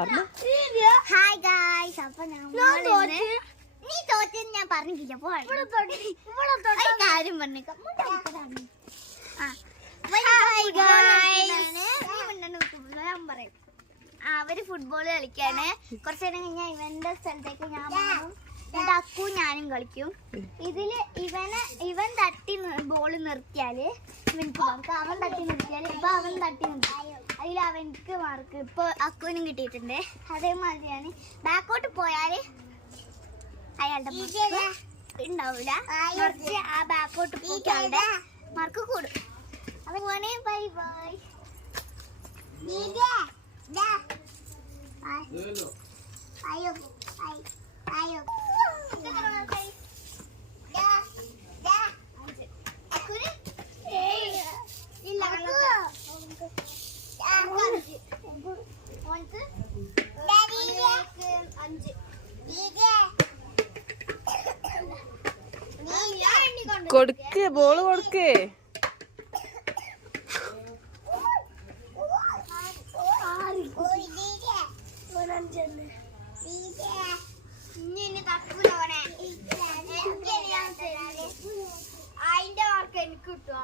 Hi guys, അപ്പൊ നീ തോറ്റെന്ന് ഞാൻ പറഞ്ഞില്ല. കാര്യം പറഞ്ഞേക്കാം. അവര് ഫുട്ബോൾ കളിക്കാണ്. കുറച്ചു നേരം കഴിഞ്ഞാൽ ഇവന്റെ സ്ഥലത്തേക്ക് ഞാൻ പോകും. എന്റെ അക്കു ഞാനും കളിക്കും. ഇതില് ഇവൻ തട്ടി ബോൾ നിർത്തിയാല് ഇവനിക്ക് മാർക്ക്. അവൻ തട്ടി നിർത്തിയാല് ഇപ്പൊ അവൻ തട്ടി നിർത്തി അതിൽ അവനക്ക് മാർക്ക്. ഇപ്പൊ അക്കുവിനും കിട്ടിയിട്ടുണ്ട്. അതേമാതിരിയാണ് ബാക്കോട്ട് പോയാല് അയാളുടെ ഉണ്ടാവൂല. കുറച്ച് ആ ബാക്കോട്ട് പോയാളുടെ മാർക്ക് കൂടും. അപ്പൊ പോണേ. Bye bye. അയ്യോ അയ്യോ കൊടുക്ക്, ബോള് കൊടുക്ക്. അതിന്റെ മാർക്ക് എനിക്ക് കിട്ടും.